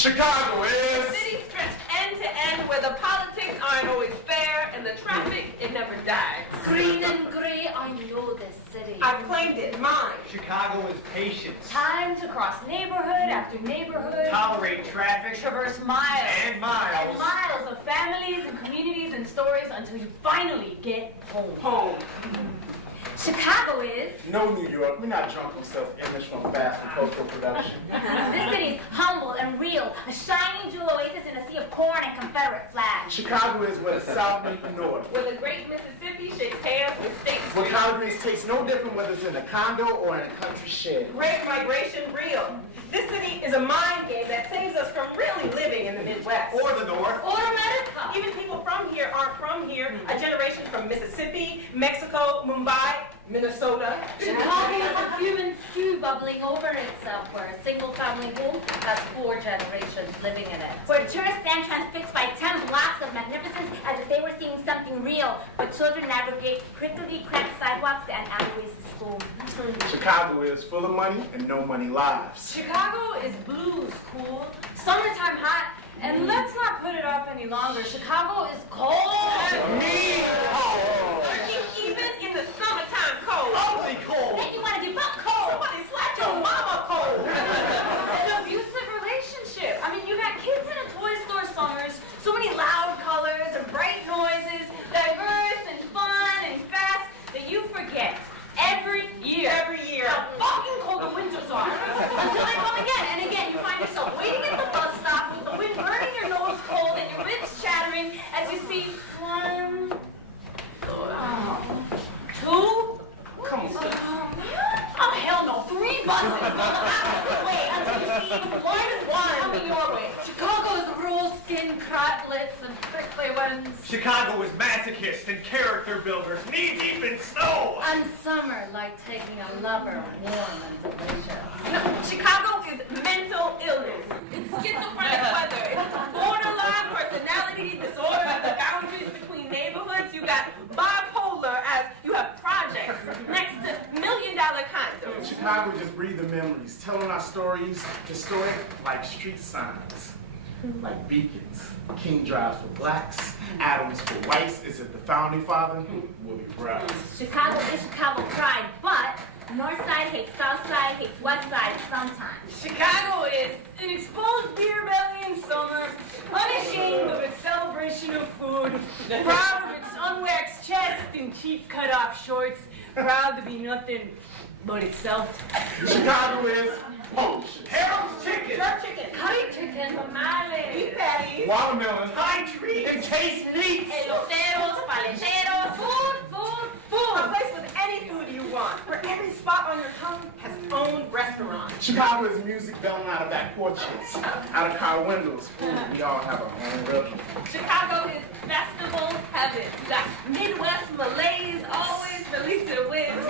Chicago is... The city stretched end to end where the politics aren't always fair and the traffic, it never dies. Green and gray, I know this city. I've claimed it, mine. Chicago is patience. Time to cross neighborhood after neighborhood. Tolerate traffic. Traverse miles. And miles. And miles of families and communities and stories until you finally get home. Home. Chicago is... No, New York. We're not drunk on self-image from fast and cultural production. This city is humble and real. A shining jewel oasis in a sea of corn and Confederate flags. Chicago is where the South meets the North. Where the great Mississippi shakes hands with State Where Street. collard greens tastes no different whether it's in a condo or in a country shed. Great migration real. This city is a mind game that saves us from really living in the Midwest. Or the North. Or America. Even people from here aren't from here. A generation from Mississippi, Mexico, Mumbai, Minnesota. Chicago is a human stew bubbling over itself, where a single family home has 4 generations living in it. Where tourists stand transfixed by 10 blocks of magnificence as if they were seeing something real, but children navigate prickly, cracked sidewalks and alleyways to school. Chicago is full of money and no money lives. Chicago is blues cool, summertime hot, and let's not put it off any longer. Chicago is cold. Me! Oh. Even in the summertime cold. Ugly cold. Make you want to give up cold. Somebody slapped your mama cold. An abusive relationship. I mean, you got kids in a toy store summers, so many loud colors and bright noises, diverse and fun and fast, that you forget every year how fucking cold the winters are. Until they come again and again. You find yourself waiting at the bus stop with the wind burning your nose cold and your ribs chattering as you see 1, 2, Come on. oh hell no, 3 buses out the way until you see even one coming your way. Chicago is raw skin cratlets and prickly ones. Chicago is masochists and character builders, knee-deep in snow. And summer like taking a lover warm and delicious. No, Chicago is mental illness. It's schizophrenic weather. It's borderline personality disorder. The boundaries between neighborhoods. You got bipolar as you have projects next to $1 million condos. Chicago just breathes the memories, telling our stories, historic like street signs, like beacons. King drives for blacks, Adams for whites. Is it the founding father? Willie Brown. Chicago is Chicago pride, but North Side hates South Side, hates West Side sometimes. Chicago is an exposed beer belly in summer, unashamed of its celebration of food, proud of its unwaxed chest and cheap cut-off shorts, proud to be nothing but itself. Chicago is Polish. Harold's chicken. Jerk chicken, Curry chicken, tamales, beef patties, Watermelon. Pine trees. Encased meats. eloteros, paleteros, a place with any food you want, where every spot on your tongue has its own restaurant. Chicago is music belling out of back porches, out of car windows. We all have our own rhythm. Chicago is festival heaven. You got Midwest malaise, always release the winds.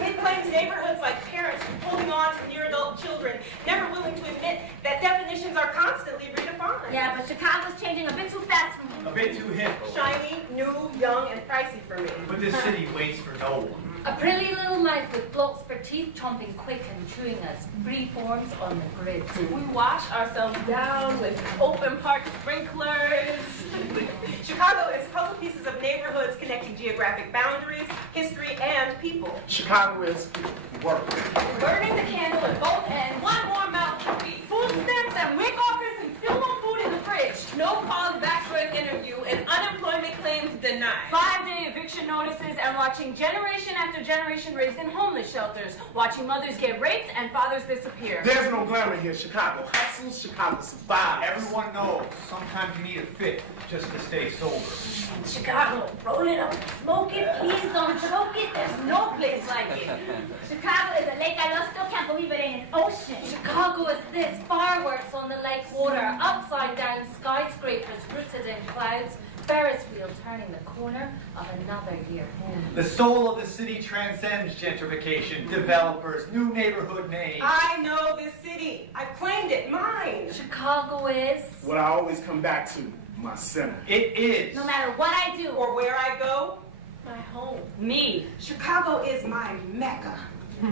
It claims neighborhoods like parents holding on to near-adult children, never willing to admit that definitions are constantly redefined. Yeah, but Chicago's changing a bit too fast for me. A bit too hip. Shiny, new, young, and pricey for me. But this city waits for no one. A pretty little life with blokes for teeth chomping quick and chewing us free forms on the grid. We wash ourselves down with open park sprinklers. Chicago is puzzle pieces of neighborhoods connecting geographic boundaries, history, and people. Chicago is work. Burning the candle at both ends, one more mouth to feed. Food stamps and WIC office and still more food in the fridge. No calls back for an interview and unemployment claims denied. 5-day eviction notices and watching generation after generation raised in homeless shelters. Watching mothers get raped and fathers disappear. There's no glamour here. Chicago hustles, Chicago survives. Everyone knows sometimes you need a fit just to stay sober. Chicago, roll it up, smoke it, please don't choke it. There's no place like it. Chicago is a lake I love, still can't believe it ain't an ocean. Chicago is this, fireworks on the lake water, upside down skyscrapers rooted in clouds, Ferris wheel turning the corner of another year home. The soul of the city transcends gentrification, developers, new neighborhood names. I know this city. I've claimed it, mine. Chicago is, What I always come back to, my center. It is. no matter what I do, Or where I go, my home. Me. Chicago is my mecca,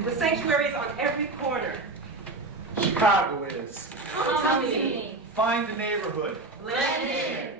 with sanctuaries on every corner. Chicago is. Tell me. Find the neighborhood. Blend in.